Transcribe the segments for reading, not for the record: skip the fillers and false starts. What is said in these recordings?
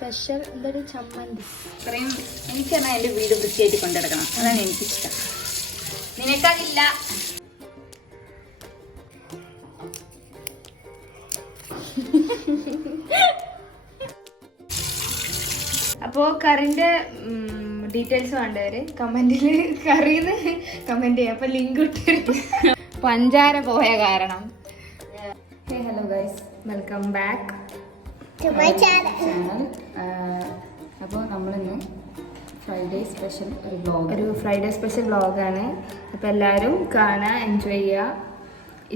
Special എന്തൊരു ചമ്മന്തി. ഇത്രയും എനിക്കെന്നാൽ എൻ്റെ വീട് വൃത്തിയായിട്ട് കൊണ്ടുനടക്കണം, അതാണ് എനിക്കിഷ്ടം. നിനക്കതില്ല. അപ്പോൾ കറിൻ്റെ ഡീറ്റെയിൽസ് വേണ്ടവര് കമന്റിൽ കറിന്ന് കമന്റ് ചെയ്യാം. അപ്പൊ ലിങ്ക് ഇട്ട് പഞ്ചാര പോയ കാരണം. Hello guys, welcome back to my channel. അപ്പോൾ നമ്മളിന്ന് ഫ്രൈഡേ സ്പെഷ്യൽ ഒരു ഫ്രൈഡേ സ്പെഷ്യൽ വ്ളോഗാണ്. അപ്പോൾ എല്ലാവരും കാണാൻ എൻജോയ് ചെയ്യുക.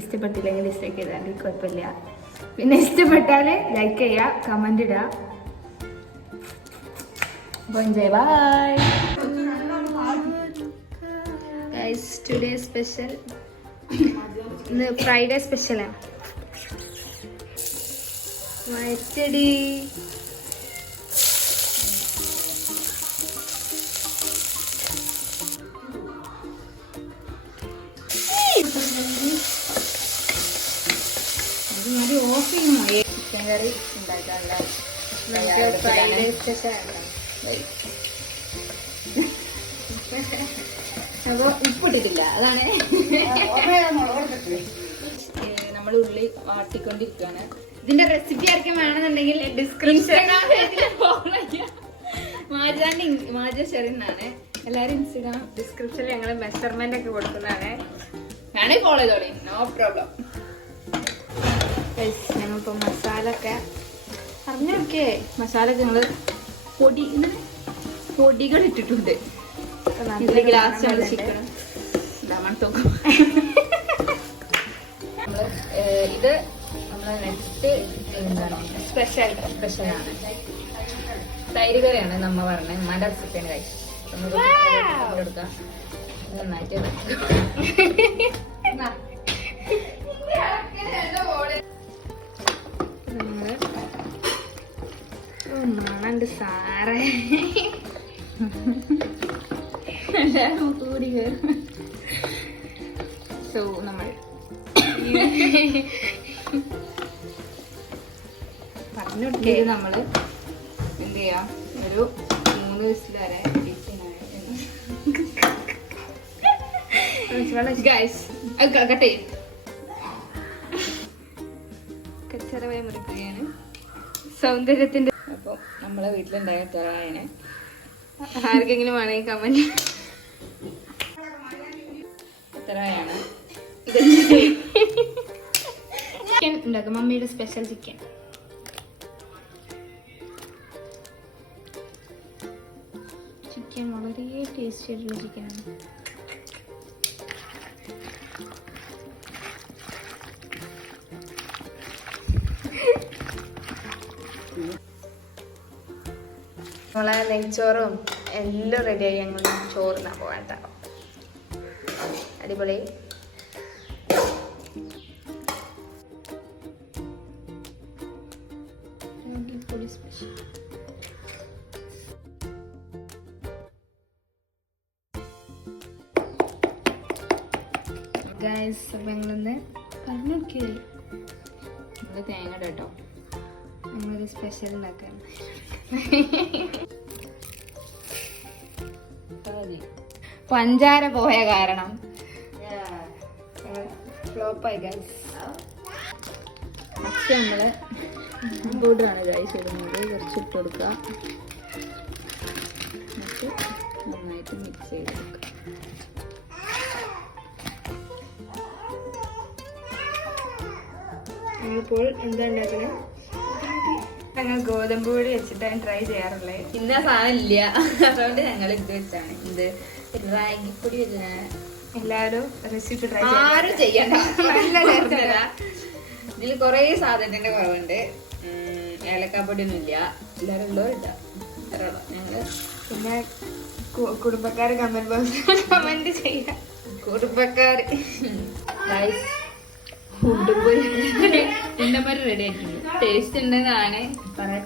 ഇഷ്ടപ്പെട്ടില്ലെങ്കിൽ ഡിസ്ലൈക്ക് ചെയ്താൽ കുഴപ്പമില്ല. പിന്നെ ഇഷ്ടപ്പെട്ടാൽ ലൈക്ക് ചെയ്യുക, കമന്റ് ഇടുക. Bonjour, bye. Guys, today special. ഇന്ന് ഫ്രൈഡേ സ്പെഷ്യലാണ്. വച്ചടി ഓഫ് ചെയ്യുമോ? ചിക്കൻ കറി ഉണ്ടാക്കാനുള്ള ഫ്രൈഡേ സ്പെഷ്യൽ. അപ്പോൾ ഉപ്പിട്ടിട്ടില്ല, അതാണ്. നമ്മൾ ഉള്ളി വാട്ടിക്കൊണ്ടിരിക്കുകയാണ്. ഇതിന്റെ റെസിപ്പി ആർക്കും വേണമെന്നുണ്ടെങ്കിൽ ഡിസ്ക്രിപ്ഷൻ മാജാഷെറിനാണ്. എല്ലാവരും ഇൻസ്റ്റാഗ്രാം ഡിസ്ക്രിപ്ഷനിൽ ഞങ്ങൾ മെഷർമെന്റ് ഒക്കെ കൊടുക്കുന്നതാണ്. വേണേ ഫോളോ ചെയ്തോളി, നോ പ്രോബ്ലം. ഞങ്ങളിപ്പോൾ മസാല ഒക്കെ അറിഞ്ഞു നോക്കിയേ. മസാല ഒക്കെ ഞങ്ങൾ പൊടികൾ ഇട്ടിട്ടുണ്ട്. ഗ്ലാസ് ചിക്കൻ ഇത് നമ്മളെ നെക്സ്റ്റ് എന്താണ് സ്പെഷ്യലാണ്. തൈര് കറിയാണ് നമ്മ പറഞ്ഞത്. ഉമ്മാൻ്റെ ചിക്കൻ കഴിച്ചു കൊടുക്കാം. നന്നായിട്ട് മണണ്ട് സാറേ. കൂടി കയറും. സോ നമ്മൾ പറഞ്ഞിട്ട് നമ്മൾ എന്ത് ചെയ്യാം, ഒരു 3 വിസിൽ വരെ കച്ചറവായി മുറിക്കുകയാണ്. സൗന്ദര്യത്തിന്റെ. അപ്പോൾ നമ്മളെ വീട്ടിലുണ്ടായ തുറവായനെ ആർക്കെങ്കിലും വേണമെങ്കിൽ കമന്റ്. തുറവായാണ് ചിക്കൻ ഉണ്ടാക്കും. മമ്മിയുടെ സ്പെഷ്യൽ ചിക്കൻ. ചിക്കൻ വളരെ ടേസ്റ്റി ആയിട്ടുള്ള ചിക്കനാണ്. നമ്മളെ നെയ്ച്ചോറും എല്ലാം റെഡിയായി. ഞങ്ങൾ ചോറിനാ പോകാൻ. അടിപൊളി. Special guys. അപ്പം ഞങ്ങളൊന്ന് പറഞ്ഞു നോക്കിയേ. നമ്മൾ തേങ്ങ കേട്ടോ, ഞങ്ങളൊരു സ്പെഷ്യൽ ഉണ്ടാക്കാൻ. പഞ്ചാര പോയ കാരണം ഫ്ലോപ്പായി ഗൈസ്. ഫസ്റ്റ് നമ്മള് പൗഡറാണ് ഗൈസ് ഇടുന്നത്. കുറച്ച് ഇട്ട് കൊടുക്കുക, എന്നിട്ട് നന്നായിട്ട് മിക്സ് ചെയ്ത് കൊടുക്കുക. ഞങ്ങളിപ്പോൾ എന്താ ഉണ്ടാക്കണേ? ഞങ്ങൾ ഗോതമ്പ് പൊടി വെച്ചിട്ടാണ് ട്രൈ ചെയ്യാറുള്ളത്. ഇന്ന സാധനം ഇല്ല, അതുകൊണ്ട് ഞങ്ങൾ ഇത് വെച്ചാണ്. ഇത് റാഗിപ്പൊടി വെച്ചാണ്. എല്ലാവരും റെസിപ്പി ട്രൈ ആരും ചെയ്യണ്ട, നല്ല ടേസ്റ്റ്. ഇതിൽ കുറേ സാധനത്തിന്റെ കുറവുണ്ട്. ഏലക്കാപ്പൊടി ഒന്നും ഇല്ല, എല്ലാവരും ഉള്ളവരില്ല. ഞങ്ങള് പിന്നെ കുടുംബക്കാർ കമന്റ് ചെയ്യാം. കുടുംബക്കാർ ഫുഡ് പോയി ഉണ്ടമാര് റെഡി ആയിട്ടുണ്ട്. ടേസ്റ്റ് ഉണ്ടെന്നാണ് പറയാൻ.